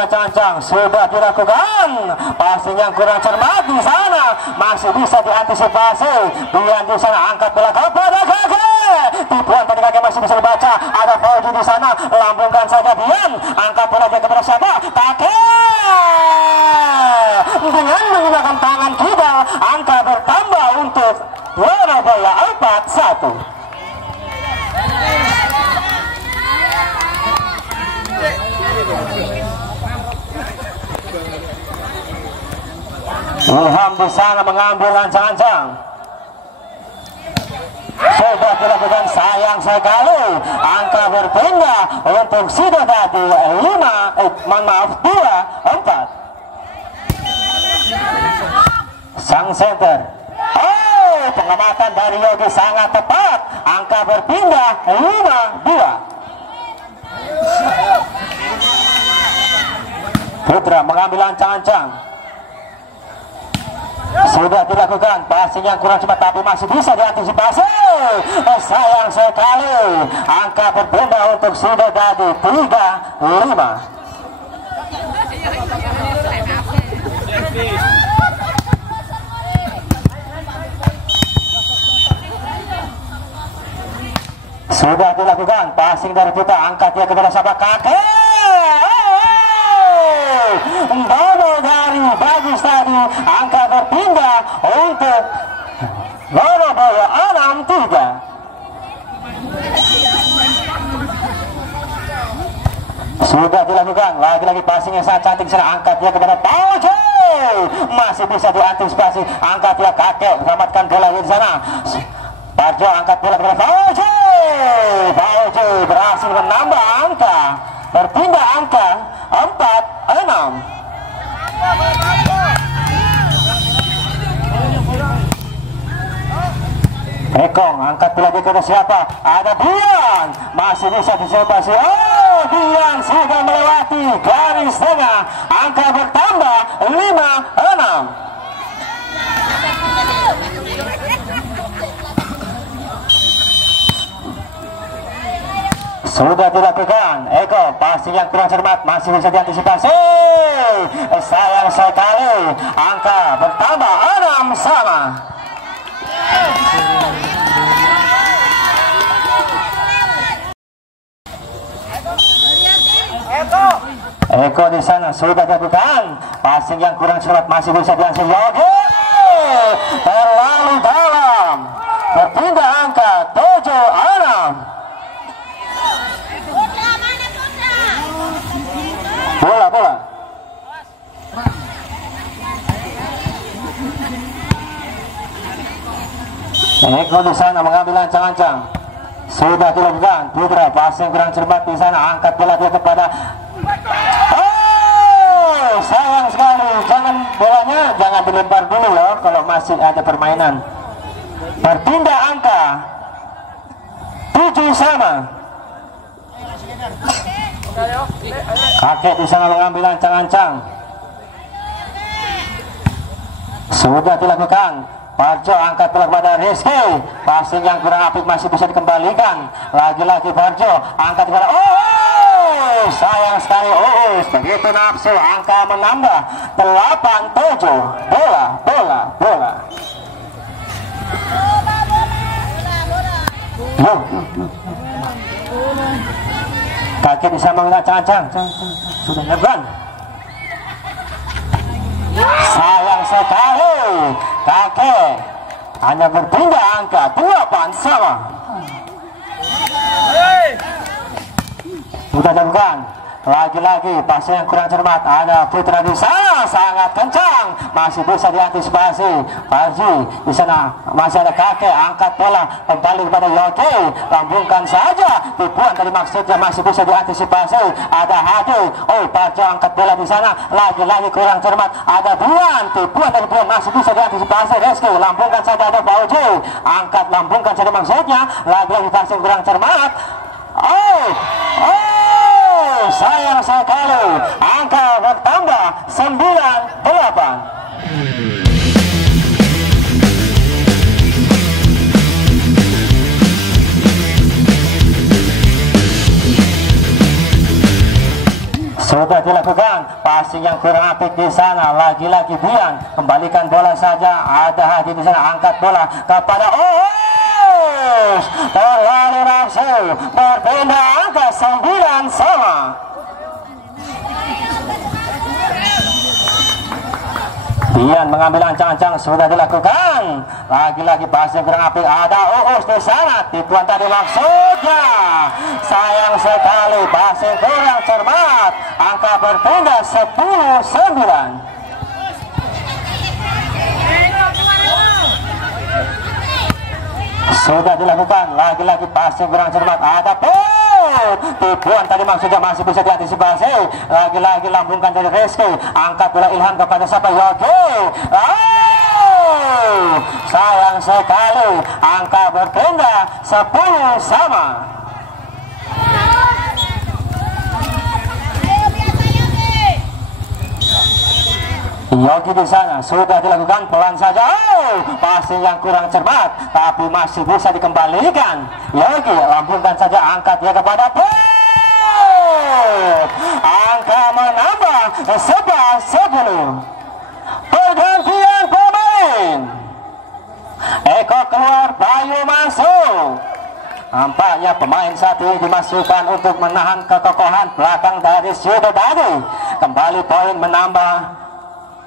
mengambil ancang-ancang sudah dilakukan. Passing yang kurang cermat di sana masih bisa diantisipasi. Bian di sana angkat bola kepada kakek. Tipuan pada kakek masih bisa dibaca. Ada Fauji di sana, lambungkan saja Bian. Angkat bola dia kepada siapa? Kakek. Dengan menggunakan tangan kidal, angka bertambah untuk Surabaya 4-1. Ilham di sana mengambil ancang-ancang. Sudah dilakukan, sayang sekali. Angka berpindah untuk sudah tadi 2-4. Sang center. Oh, pengamatan dari Yogi sangat tepat. Angka berpindah 5-2. Putra mengambil ancang-ancang. Sudah dilakukan, passing yang kurang cepat tapi masih bisa diantisipasi. Sayang sekali. Angka berpindah untuk sudah tadi 3-5. Sudah dilakukan, passing dari kita, angkat dia kepada sahabat kakek. Double dari bagus tadi, angka berpindah untuk Surabaya 6-3. Sudah dilakukan, lagi-lagi passing yang sangat cantik sana, angkat dia kepada Pauji. Masih bisa diantisipasi, angkat dia kakek, selamatkan bola di sana. Parjo angkat bola kepada Pauji. Pauji berhasil menambah angka, berpindah angka 4-6. Ekong angkat bola ke siapa? Ada Bian, masih bisa diantisipasi. Oh, Bian sudah melewati garis tengah, angka bertambah 5-6. Sudah dilakukan, Eko passing yang kurang cermat masih bisa diantisipasi. Sayang sekali, angka bertambah 6 sama. Eko di sana sudah dilakukan, passing yang kurang cermat masih bisa diantisipasi. Terlalu dalam, berpindah angka 7-6. Bola. Eko di sana mengambil ancang-ancang. Sudah dilakukan, Putra passing kurang cermat di sana, angkat bola dia kepada. Oh, sayang sekali. Bolanya jangan dilempar dulu loh kalau masih ada permainan. Berpindah angka 7 sama. Kakek di sana mengambil ancang-ancang. Sudah dilakukan, Parjo angkat bola kepada Rizky. Passing yang kurang apik masih bisa dikembalikan. Lagi-lagi Parjo angkat kepada. Oh, sayang sekali. Oh, begitu nafsu, angka menambah 8-7. Bola. Kakek bisa mengenal ancang-ancang. Sudah nyebrang. Sayang sekali, kakek hanya berpindah angka 8 sama. Sudah dilakukan, lagi-lagi passing yang kurang cermat. Ada Putra di sana sangat kencang, masih bisa diantisipasi. Parji di sana masih ada kakek, angkat bola kembali kepada Yogi, lambungkan saja. Tipuan dari maksudnya masih bisa diantisipasi. Ada Hadi, oh Parjo angkat bola di sana, lagi-lagi kurang cermat. Ada Bian, tipuan dari Bian masih bisa diantisipasi. Rizky lambungkan saja, ada Pauji, angkat lambungkan saja maksudnya. Lagi-lagi passing kurang cermat. Oh, sayang sekali, angka bertambah 9-8. Sudah dilakukan. dilakukan, passing yang kurang apik di sana. Lagi-lagi Bian kembalikan bola saja. Ada Hadi di sana, angkat bola kepada terlalu langsung berpindah angka 9 sama. Bian mengambil ancang-ancang, sudah dilakukan. Lagi-lagi passing kurang apik. Ada Uus di sana, tipuan tadi maksudnya. Sayang sekali, passing kurang cermat. Angka berpindah 10-9. Sudah dilakukan, lagi-lagi passing kurang cermat. Ada tipuan tadi maksudnya masih bisa diantisipasi. Lagi-lagi lambungkan dari Rizky, angkat bola Ilham kepada siapa? Yogi. Sayang sekali, angka berpindah 10 sama. Yogi di sana, sudah dilakukan, pelan saja. Passing yang kurang cermat, tapi masih bisa dikembalikan. Yogi lambungkan saja, angkat dia kepada angka menambah 11-10. Pergantian pemain. Eko keluar, Bayu masuk. Nampaknya pemain satu dimasukkan untuk menahan kekokohan belakang dari Syudo tadi. Kembali poin menambah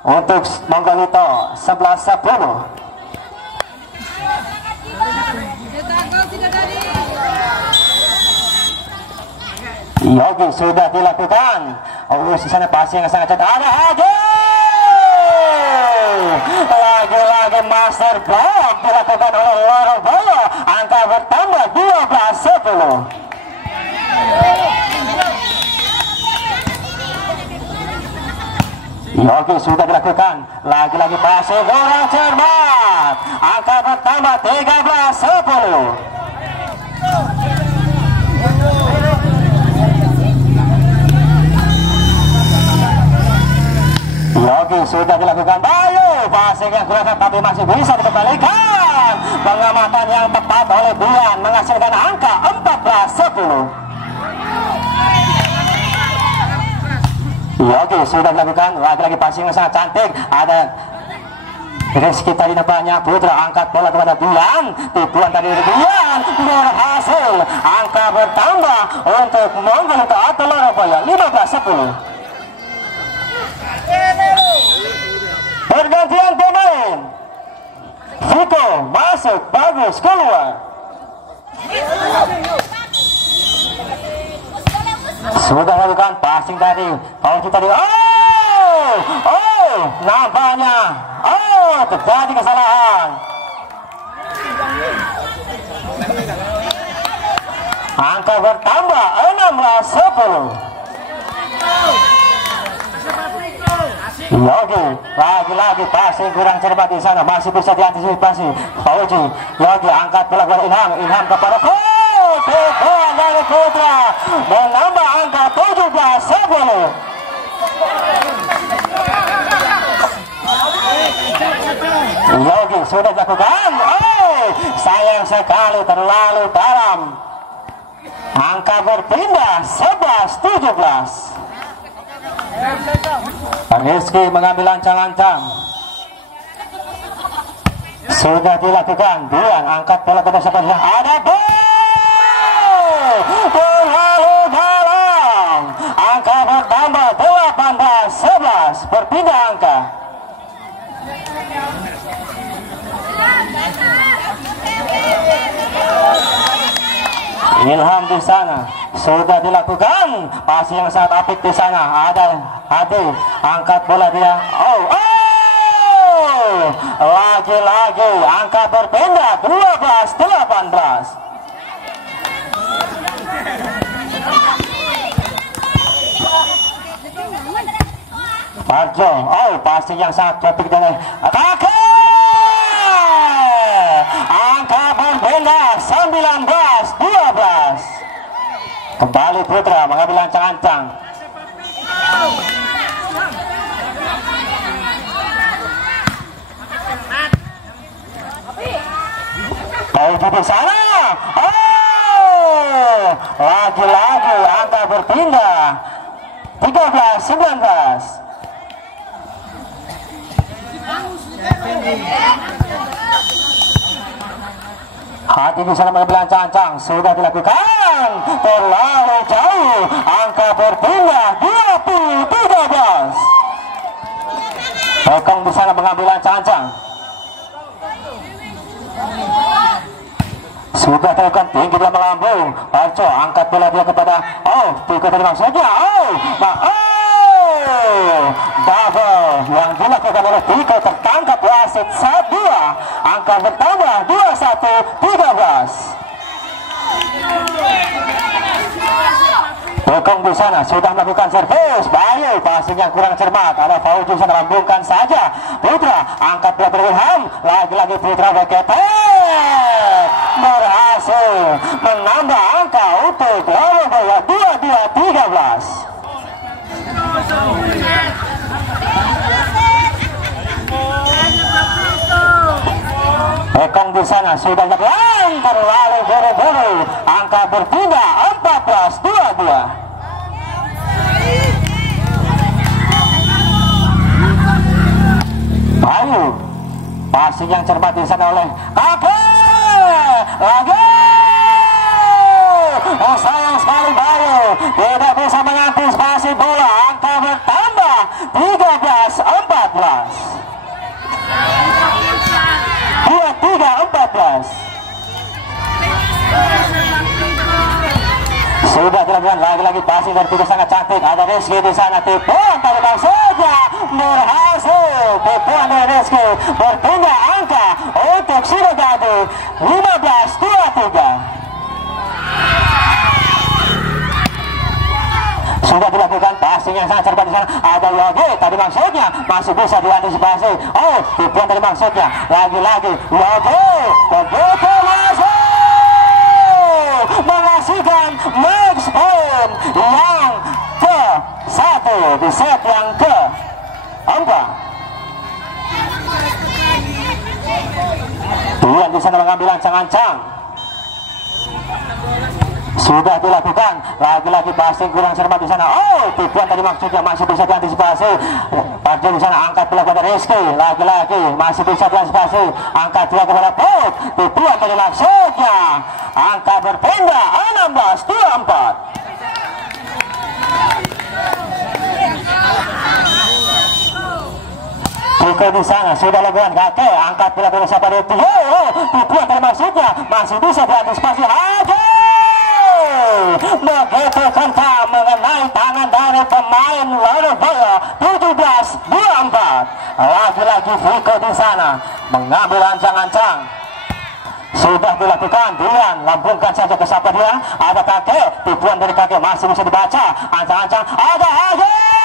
untuk Monggolito 11-10. Yogi sudah dilakukan. Di sana passing yang sangat cepat. Ada Hadi. Lagi-lagi master block dilakukan oleh Loroboyo. Angka bertambah 12-10. Yogi sudah dilakukan, lagi-lagi passing kurang cermat. Angka bertambah 13-10. Yogi sudah dilakukan, Bayu passing yang kurang tapi masih bisa dikembalikan. Pengamatan yang tepat oleh Bian menghasilkan angka 14-10. Yogi sudah dilakukan, lagi-lagi passing yang sangat cantik. Ada Rizky tadi nampaknya, Putra angkat bola kepada Bian. Tipuan tadi dari Bian berhasil. Angka bertambah untuk Monggolito atau Loroboyo 15-10. Pergantian pemain. Viko masuk, bagus keluar. Sudah lakukan passing tadi. Kalau kita nampaknya terjadi kesalahan. Angka bertambah 16-10. Yogi lagi-lagi passing kurang cermat di sana, masih bisa diantisipasi. Fauji, Yogi angkat bola kepada Ilham kepada Putra dari Putra menambah angka 17-10. Yogi sudah dilakukan. Sayang sekali, terlalu dalam. Angka berpindah 11-17. Rizky mengambil ancang-ancang. Sudah dilakukan. Bian angkat bola ke depan. Ada terlalu dalam. Angka bertambah 18-11. Berpindah angka. Ilham di sana sudah dilakukan, passing yang sangat apik di sana. Ada Hadi angkat bola dia. Lagi-lagi angka berpindah 12-18. Parjo, passing yang sangat apik dari angka berpindah 19-12. Kembali Putra mengambil ancang-ancang. Kau di sana. Lagi-lagi angka berpindah 13-19. Hati di sana mengambil ancang-ancang sudah dilakukan terlalu jauh, angka berpindah 20-13. Bekong di sana mengambil ancang-ancang sudah terlakukan tinggi dalam melambung. Parco angkat bola dia kepada Tiko tadi maksudnya double yang dilakukan oleh Tiko tertangkap wasit 1-2, angka bertambah 21-13. Bekong di sana sudah melakukan servis, Bayu passing yang kurang cermat, ada foul di sana, lambungkan saja. Putra angkat bola berham, lagi-lagi Putra Beketek berhasil menambah angka untuk lawan bola 22-13. Bekong di sana sudah berlalu terlalu buru-buru, angka berpindah 14-22. Bayu passing yang cermat di sana oleh Kakek lagi. Sayang sekali Bayu tidak bisa mengantisipasi bola, angka bertambah 13-14. 23-14. Sudah dilakukan lagi-lagi passing dari Tiko sangat cantik, ada Rizky di sana, tipuan tadi maksudnya berhasil, tipuan dari Rizky berpindah angka untuk sudah jadi 15-23. Sudah dilakukan passing yang sangat cermat di sana, ada Yogi tadi maksudnya masih bisa diantisipasi. Tipuan tadi maksudnya lagi-lagi Yogi begitu masuk menghasilkan max point yang ke-1 di set yang ke-4. Tuan di sana mengambil ancang-ancang. Sudah dilakukan lagi-lagi passing kurang cermat di sana. Tipuan tadi maksudnya masih bisa diantisipasi. Parjo di sana angkat bola kepada Rizky, lagi-lagi masih bisa diantisipasi, angkat bola kepada Put. Tipuan tadi maksudnya angka berpindah 16-24. Tiko di sana sudah lakukan Kakek, angkat bola kepada siapa dia? Tipuan tadi maksudnya masih bisa diantisipasi. Begitu kencang mengenai tangan dari pemain Loroboyo. 17-24. Lagi-lagi Viko di sana mengambil ancang-ancang. Sudah dilakukan, Dian lambungkan saja ke siapa dia? Ada Kakek, tipuan dari Kakek masih bisa dibaca. Ancang-ancang ada Agi.